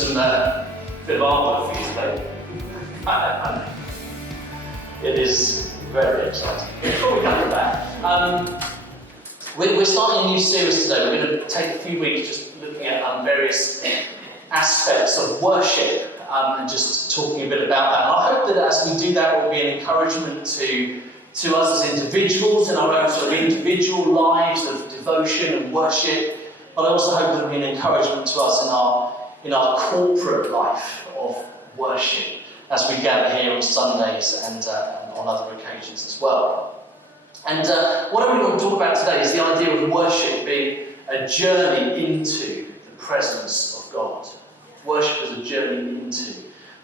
some bit of artwork for you today. It is very exciting. Before we come to that, we're starting a new series today. We're going to take a few weeks just looking at various aspects of worship and just talking a bit about that. And I hope that as we do that, it will be an encouragement to us as individuals in our own sort of individual lives of devotion and worship. But I also hope that it will be an encouragement to us in our corporate life of worship as we gather here on Sundays and on other occasions as well. And what I really want to talk about today is the idea of worship being a journey into the presence of God. Worship is a journey into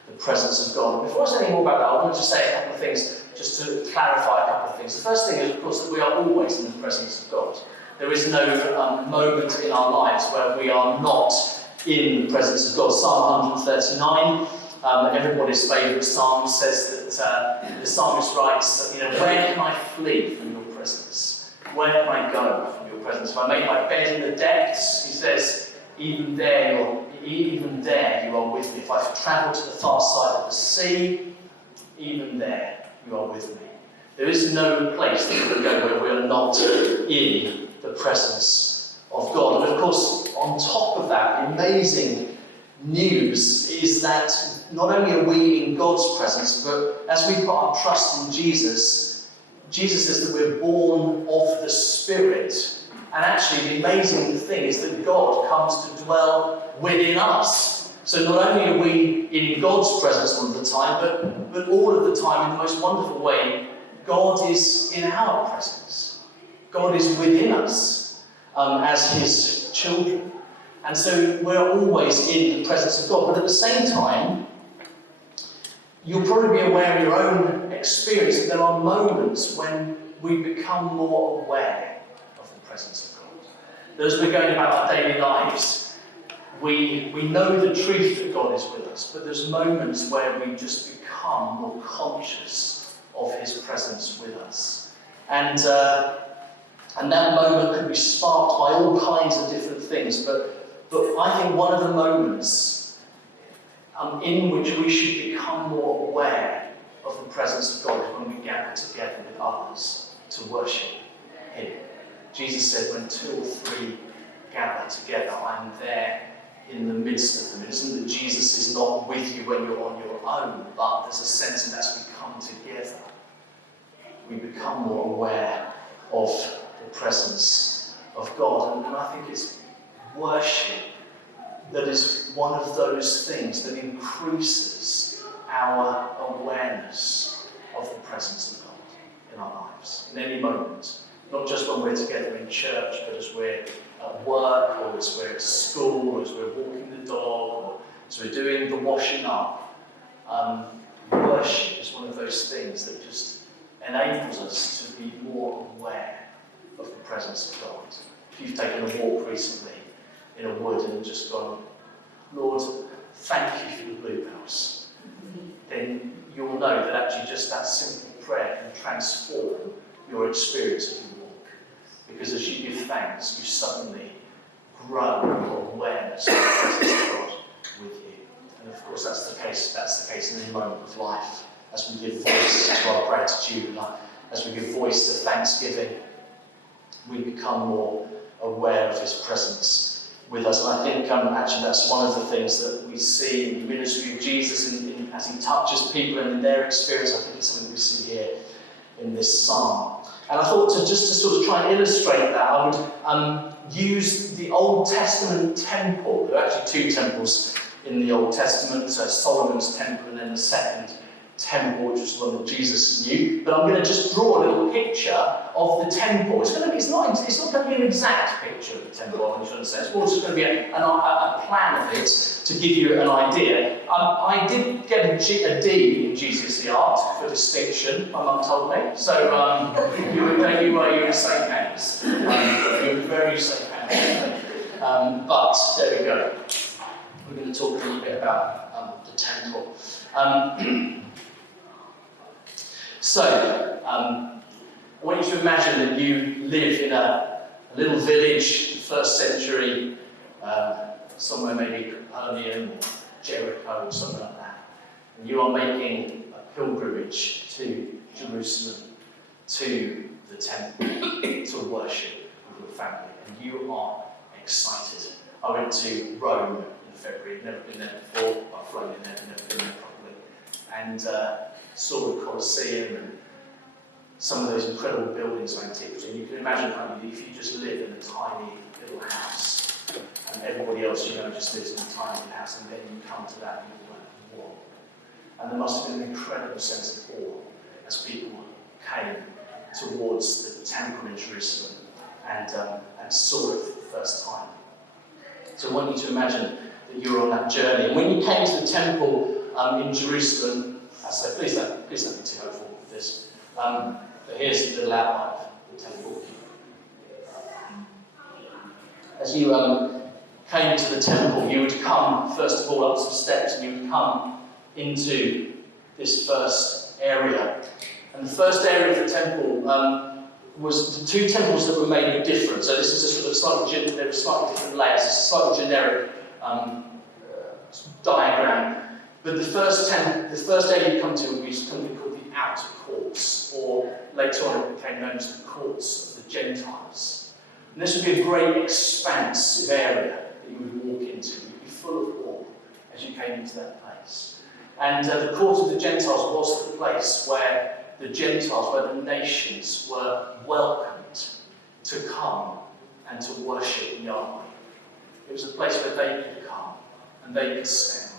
the presence of God. And before I say any more about that, I want to just say a couple of things, just to clarify a couple of things. The first thing is, of course, that we are always in the presence of God. There is no moment in our lives where we are not in the presence of God. Psalm 139, everybody's favourite psalm, says that the psalmist writes, where can I flee from your presence? Where can I go from your presence? If I make my bed in the depths, he says, even there you are with me. If I travel to the far side of the sea, even there you are with me. There is no place that we can go where we are not in the presence of God. And of course, on top of that, the amazing news is that not only are we in God's presence, but as we put our trust in Jesus, Jesus says that we're born of the Spirit. And actually, the amazing thing is that God comes to dwell within us. So not only are we in God's presence all of the time, but all of the time, in the most wonderful way, God is in our presence. God is within us as His children. And so we're always in the presence of God. But at the same time, you'll probably be aware in your own experience that there are moments when we become more aware of the presence of God. That as we're going about our daily lives, we know the truth that God is with us, but there's moments where we just become more conscious of His presence with us. And that moment could be sparked by all kinds of different things, but I think one of the moments in which we should become more aware of the presence of God is when we gather together with others to worship Him. Jesus said, when two or three gather together, I'm there in the midst of them. It isn't that Jesus is not with you when you're on your own, but there's a sense that as we come together, we become more aware of the presence of God. And I think it's worship that is one of those things that increases our awareness of the presence of God in our lives, in any moment. Not just when we're together in church, but as we're at work, or as we're at school, or as we're walking the dog, or as we're doing the washing up. Worship is one of those things that just enables us to be more aware of the presence of God. If you've taken a walk recently in a wood and just gone, Lord, thank you for the bluebells, then you'll know that actually just that simple prayer can transform your experience of your walk. Because as you give thanks, you suddenly grow your awareness of the presence of God with you. And of course that's the case in any moment of life. As we give voice to our gratitude, and as we give voice to thanksgiving, we become more aware of His presence with us. And I think actually that's one of the things that we see in the ministry of Jesus as He touches people and in their experience. I think it's something we see here in this psalm. And I thought to sort of try and illustrate that, I would use the Old Testament temple. There are actually two temples in the Old Testament, Solomon's temple and then the second temple, which was the one that Jesus knew. But I'm going to just draw a little picture of the temple. It's not going to be an exact picture of the temple, I'm trying to say. It's more just going to be a plan of it to give you an idea. I did get a D in GCSE Art for distinction, my mum told me. So you were in safe hands. You were very safe hands. But there we go. We're going to talk a little bit about the temple. I want you to imagine that you live in a little village, first century, somewhere maybe Capernaum, Jericho or something like that, and you are making a pilgrimage to Jerusalem, to the temple, to worship with your family, and you are excited. I went to Rome in February, never been there before. I've flown in there, never been there properly, and saw the Colosseum and some of those incredible buildings of antiquity. And you can imagine, if you just live in a tiny little house, and everybody else you know just lives in a tiny little house, and then you come to that and you're like, whoa. And there must have been an incredible sense of awe as people came towards the temple in Jerusalem and saw it for the first time. So I want you to imagine that you're on that journey. And when you came to the temple in Jerusalem, I said, please don't be too hopeful with this. But here's the little outline of the temple. As you came to the temple, you would come, first of all, up some steps, and you would come into this first area. And the first area of the temple was the two temples that were made different. So this is a sort of there were slightly different layers. It's a slightly generic diagram. But the first area you come to would be something called the outer courts, or later on it became known as the courts of the Gentiles. And this would be a great expansive area that you would walk into. It would be full of awe as you came into that place. And the court of the Gentiles was the place where the Gentiles, where the nations were welcomed to come and to worship Yahweh. It was a place where they could come and they could stand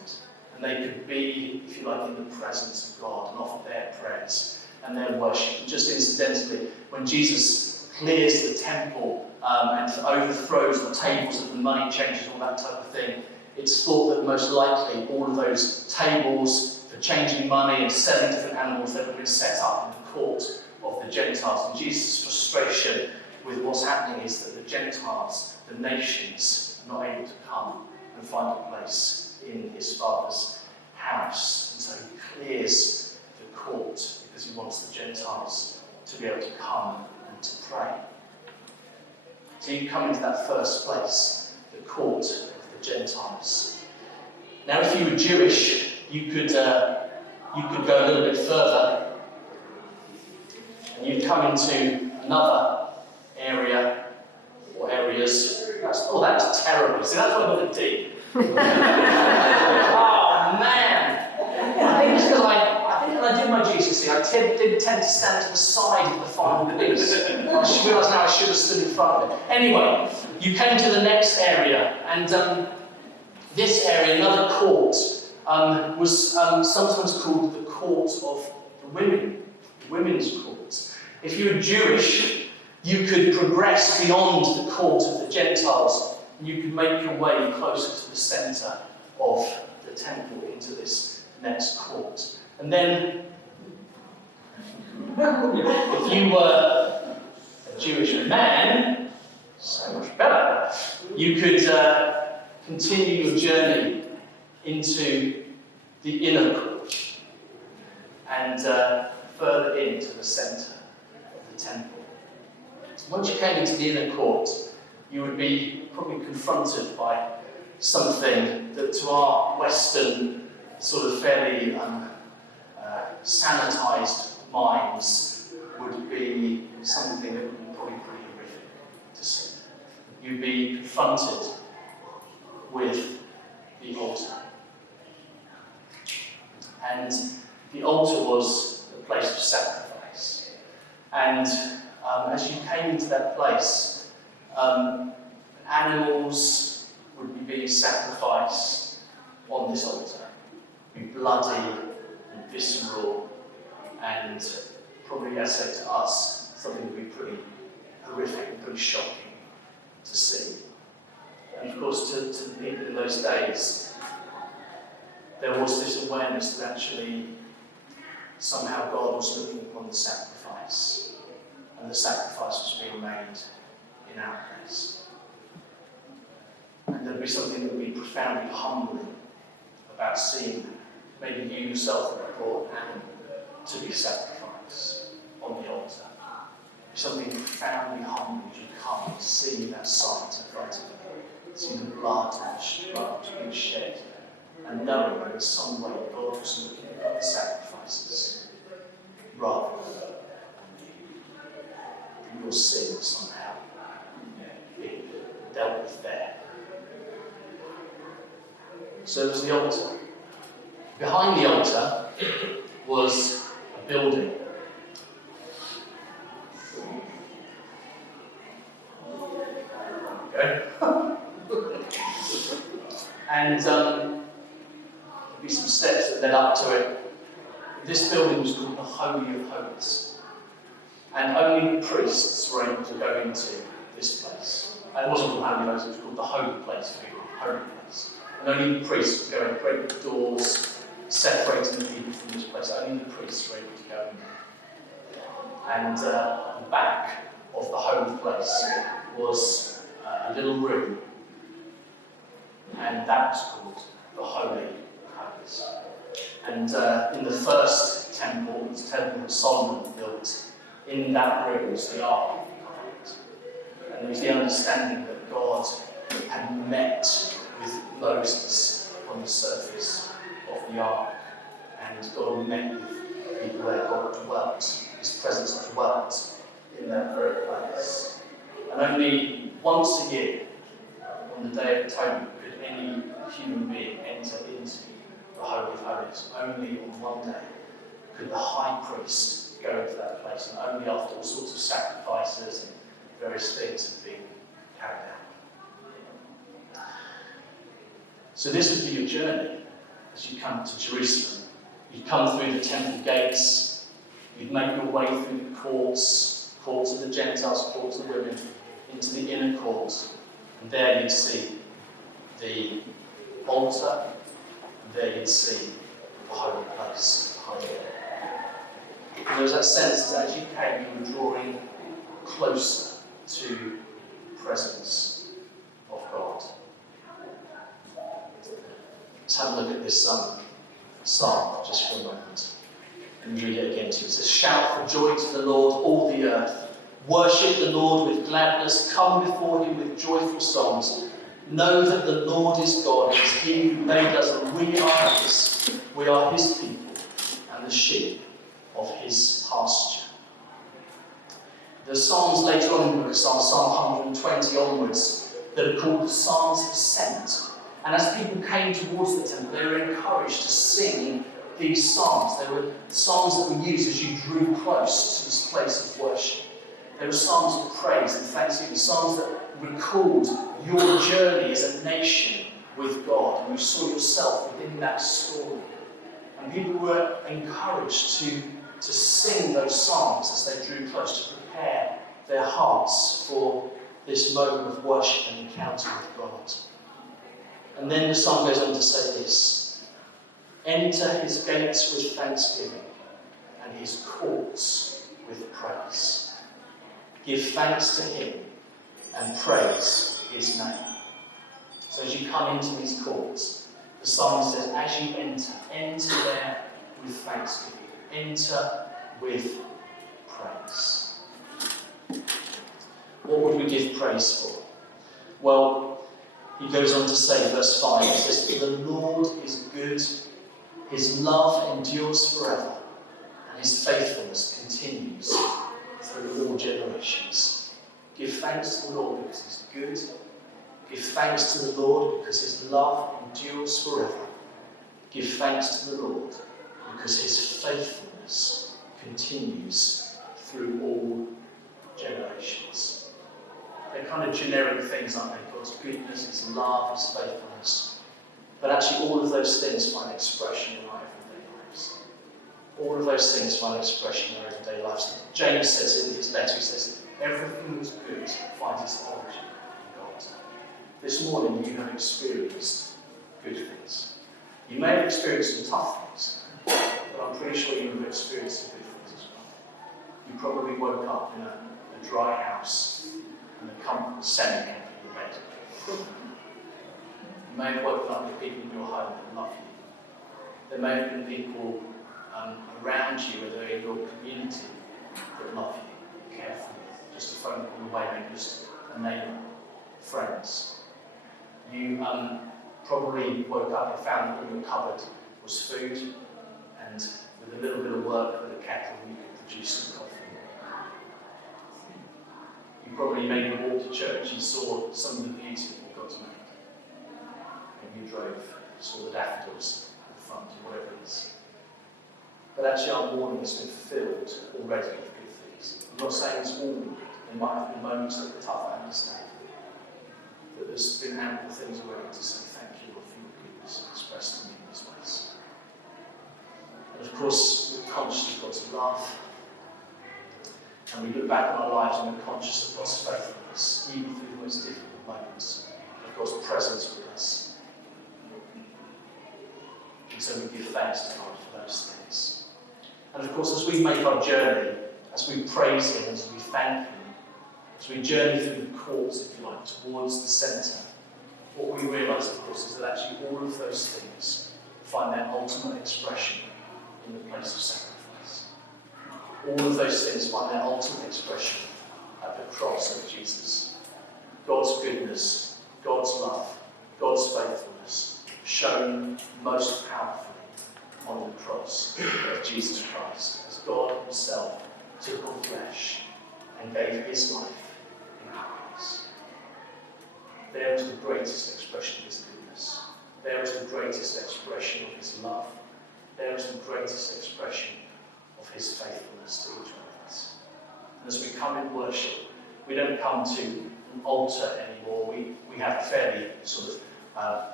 and they could be, if you like, in the presence of God and offer their praise and their worship. And just incidentally, when Jesus clears the temple and overthrows the tables of the money changers, all that type of thing, it's thought that most likely all of those tables for changing money and selling different animals that have been set up in the court of the Gentiles. And Jesus' frustration with what's happening is that the Gentiles, the nations, are not able to come and find a place in his Father's house. And so he clears the court because he wants the Gentiles to be able to come and to pray. So you come into that first place, the court of the Gentiles. Now, if you were Jewish, you could go a little bit further, and you'd come into another area or areas. That was terrible. See, that's what I got to do. Oh man! I think it's because when I did my GCSE, I did tend to stand to the side of the final piece. I realise now I should have stood in front of it. Anyway, you came to the next area, and this area, another court, was sometimes called the court of the women, the women's court. If you were Jewish, you could progress beyond the court of the Gentiles, and you could make your way closer to the centre of the temple into this next court. And then, if you were a Jewish man, so much better, you could continue your journey into the inner court and further into the centre of the temple. Once you came into the inner court, you would be probably confronted by something that to our Western sort of fairly sanitised minds would be something that would be probably pretty horrific to see. You'd be confronted with the altar. And the altar was the place of sacrifice. And as you came into that place, animals would be being sacrificed on this altar. Be bloody and visceral, and probably, as I said to us, something that would be pretty horrific and pretty shocking to see. And of course, to the people in those days, there was this awareness that actually somehow God was looking upon the sacrifice, and the sacrifice was being made in our place. And there'd be something that would be profoundly humbling about seeing maybe you yourself were brought animal to be sacrificed on the altar. Something profoundly humbling as you come and see that sight in front of you. See the blood and the blood being shed and knowing that in some way God was looking at sacrifices rather than your sin somehow being dealt with there. So there was the altar. Behind the altar was a building. Okay. And there'd be some steps that led up to it. This building was called the Holy of Holies. And only priests were able to go into this place. And it wasn't called Holy of Holies, it was called the Holy Place, Holy Place. And only the priests would go and break the doors, separating the people from this place. Only the priests were able to go in there. And the back of the Holy Place was a little room, and that was called the Holy of Holies. And in the first temple, the temple that Solomon built, in that room was the Ark of the Covenant. And there was the understanding that God had met with Moses on the surface of the Ark, and God met with people where God dwelt. His presence dwelt in that very place. And only once a year, on the Day of Atonement, could any human being enter into the Holy of Holies. Only on one day could the high priest go into that place, and only after all sorts of sacrifices and various things had been carried out. So this would be your journey as you come to Jerusalem. You'd come through the temple gates, you'd make your way through the courts of the Gentiles, courts of the women, into the inner court, and there you'd see the altar, and there you'd see the holy place behind it. And there was that sense that as you came, you were drawing closer to the presence of God. Let's have a look at this psalm just for a moment and read it again to you. It says, "Shout for joy to the Lord, all the earth. Worship the Lord with gladness. Come before him with joyful songs. Know that the Lord is God. It is he who made us, and we are his. We are his people and the sheep of his pasture." There's psalms later on in the book of Psalms, Psalm 120 onwards, that are called the Psalms of Ascent. And as people came towards the temple, they were encouraged to sing these psalms. They were psalms that were used as you drew close to this place of worship. They were psalms of praise and thanksgiving, psalms that recalled your journey as a nation with God, and you saw yourself within that story. And people were encouraged to sing those psalms as they drew close, to prepare their hearts for this moment of worship and encounter with God. And then the psalm goes on to say this: "Enter his gates with thanksgiving and his courts with praise. Give thanks to him and praise his name." So as you come into these courts, the psalm says, as you enter there with thanksgiving. Enter with praise. What would we give praise for? Well, he goes on to say, verse 5, it says, "The Lord is good, his love endures forever, and his faithfulness continues through all generations." Give thanks to the Lord because he's good. Give thanks to the Lord because his love endures forever. Give thanks to the Lord because his faithfulness continues through all generations. They're kind of generic things, aren't they? God's goodness, his love, his faithfulness. But actually all of those things find expression in our everyday lives. All of those things find expression in our everyday lives. James says in his letter, he says, everything that's good finds its origin in God. This morning you have experienced good things. You may have experienced some tough things, but I'm pretty sure you have experienced some good things as well. You probably woke up in a dry house and a semi-comfortable bed. You may have woken up with people in your home that love you. There may have been people around you, whether in your community, that love you, care for you. Just a phone call away, maybe just a neighbour, friends. You probably woke up and found that in your cupboard was food, and with a little bit of work with a kettle, you could produce some coffee. You probably maybe walked to church and saw some of the beauty of what God's made. Maybe you drove, saw the daffodils at the front, or whatever it is. But actually our morning has been filled already with good things. I'm not saying it's all good. There might have been moments that were tough, I understand. But there's been ample things already to say thank you Lord, for your goodness expressed to me in these ways. And of course, we're conscious of God's love. And we look back on our lives and we're conscious of God's faithfulness, even through the most difficult moments, of God's presence with us. And so we give thanks to God for those things. And of course, as we make our journey, as we praise Him, as we thank Him, as we journey through the courts, if you like, towards the centre, what we realise, of course, is that actually all of those things find their ultimate expression in the place of sacrifice. All of those things find their ultimate expression at the cross of Jesus. God's goodness, God's love, God's faithfulness, shown most powerfully on the cross of Jesus Christ, as God Himself took on flesh and gave His life in our place. There is the greatest expression of His goodness. There is the greatest expression of His love. There is the greatest expression of His faithfulness to each one of us. And as we come in worship, we don't come to an altar anymore. We have a fairly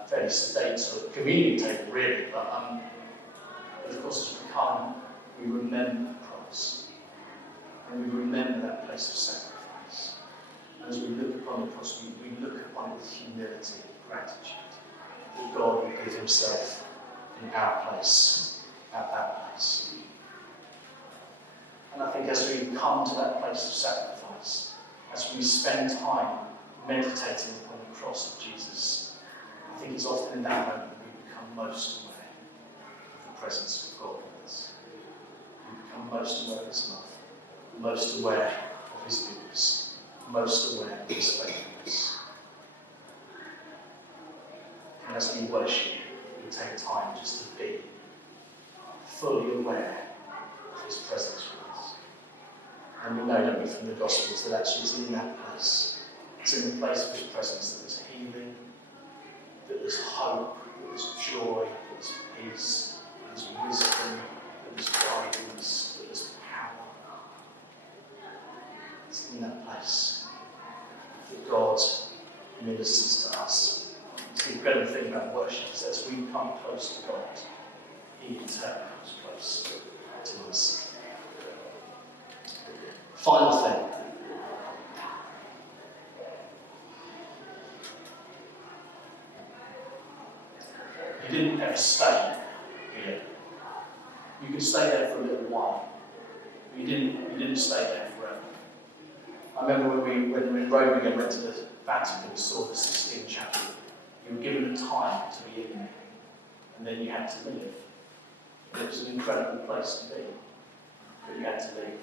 fairly sedate sort of communion table, really. But of course, as we come, we remember the cross, and we remember that place of sacrifice. And as we look upon the cross, we look upon it with humility and gratitude that God would give Himself in our place, at that place. And I think as we come to that place of sacrifice, as we spend time meditating upon the cross of Jesus, I think it's often in that moment that we become most aware of the presence of God with us. We become most aware of His love, most aware of His goodness, most aware of His faithfulness. And as we worship, we take time just to be fully aware of His presence with us. And we know, don't we, from the Gospels, that actually it's in that place, it's in the place of His presence that there's healing, that there's hope, that there's joy, that there's peace, that there's wisdom, that there's guidance, that there's power. It's in that place that God ministers to us. It's the incredible thing about worship is that as we come close to God, He in turn comes close to us. Final thing. You didn't have to stay here. You could stay there for a little while. But you didn't stay there forever. I remember when we were in Rome again, went to the Vatican and saw the Sistine Chapel. You were given a time to be in there, and then you had to leave. It was an incredible place to be, but you had to leave.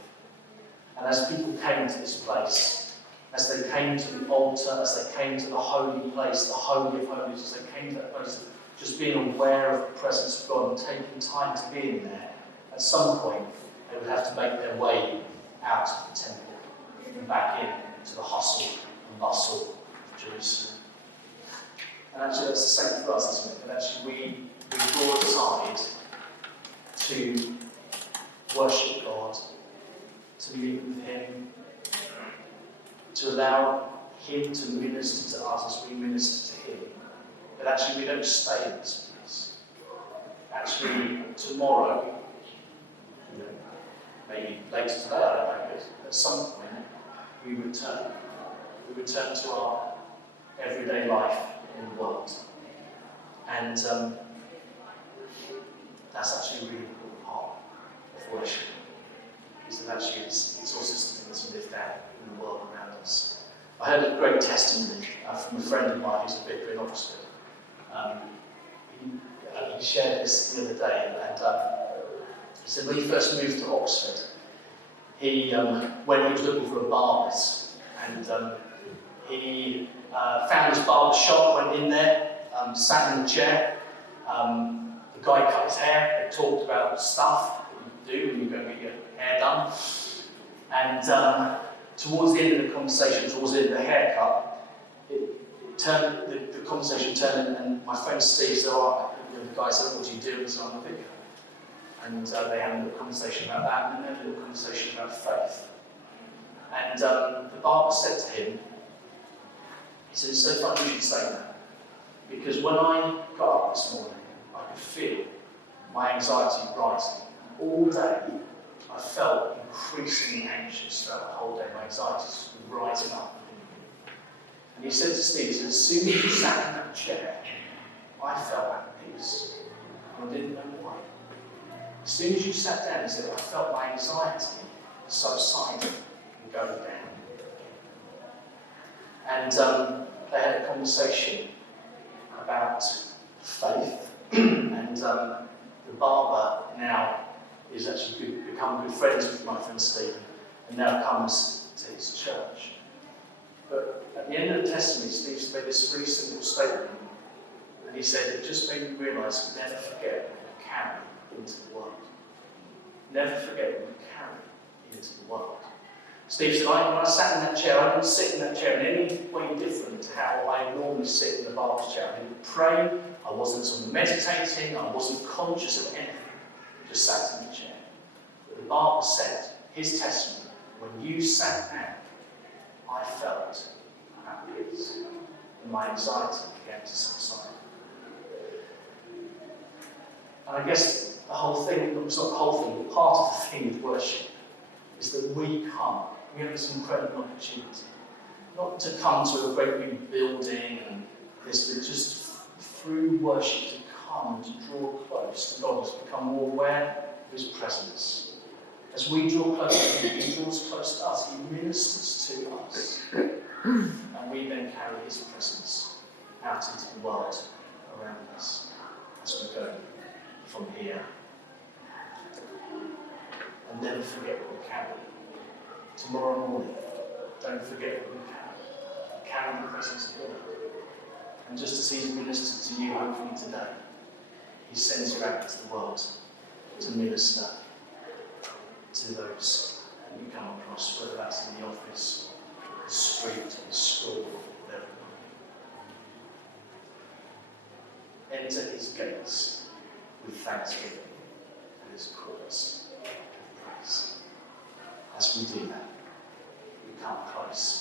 And as people came to this place, as they came to the altar, as they came to the holy place, the Holy of Holies, as they came to that place of just being aware of the presence of God and taking time to be in there, at some point they would have to make their way out of the temple and back into the hustle and bustle of Jerusalem. And actually that's the same for us, isn't it? That actually we draw aside to worship God, to meet with Him, to allow Him to minister to us as we minister to Him. But actually we don't stay in this place. Actually tomorrow, maybe later today, I don't know, but at some point we return. We return to our everyday life in the world. And that's actually a really important part of worship. Is that actually it's also something that's lived out in the world around us. I heard a great testimony from a friend of mine who's a vicar in Oxford. He shared this the other day, and he said when he first moved to Oxford, when he was looking for a barber's, and he found his barber shop, went in there, sat in the chair. The guy cut his hair. They talked about stuff that you do when you go and get your hair done. And towards the end of the conversation, towards the end of the haircut, the conversation turned, and my friend Steve said, the guy said, "What do you do?" And so I'm a vicar. And they had a little conversation about that, and then a little conversation about faith. And the barber said to him, he said, "It's so funny you should say that, because when I got up this morning, I could feel my anxiety rising. All day, I felt increasingly anxious throughout the whole day. My anxiety was rising up. And he said to Steve, he said, as soon as you sat in that chair, I felt at peace. And I didn't know why. As soon as you sat down, he said, I felt my anxiety subsiding and going down." And they had a conversation about faith. And the barber now is actually become good friends with my friend Stephen, and now comes to his church. But at the end of the testimony, Steve made this really simple statement, and he said, it just made me realise, never forget what you carry into the world. Never forget what you carry into the world. Steve said, when I sat in that chair, I didn't sit in that chair in any way different to how I normally sit in the barber's chair. I didn't pray, I wasn't sort of meditating, I wasn't conscious of anything. I just sat in the chair. But the barber said, his testimony, when you sat down, I felt at peace, and my anxiety began to subside. And I guess the whole thing, it's not the whole thing, but part of the thing with worship is that we have this incredible opportunity, not to come to a great big building and this, but just through worship to come and to draw close to God, as we become more aware of His presence. As we draw close to Him, He draws close to us, He ministers to us. And we then carry His presence out into the world around us as we go from here. And never forget what we carry. Tomorrow morning, don't forget what we carry. Carry the presence of God. And just as He's ministered to you, hopefully today, He sends you out into the world to minister to those that you come across, whether that's in the office, the street, the school, whatever. Enter His gates with thanksgiving and His courts with praise. As we do that, we come close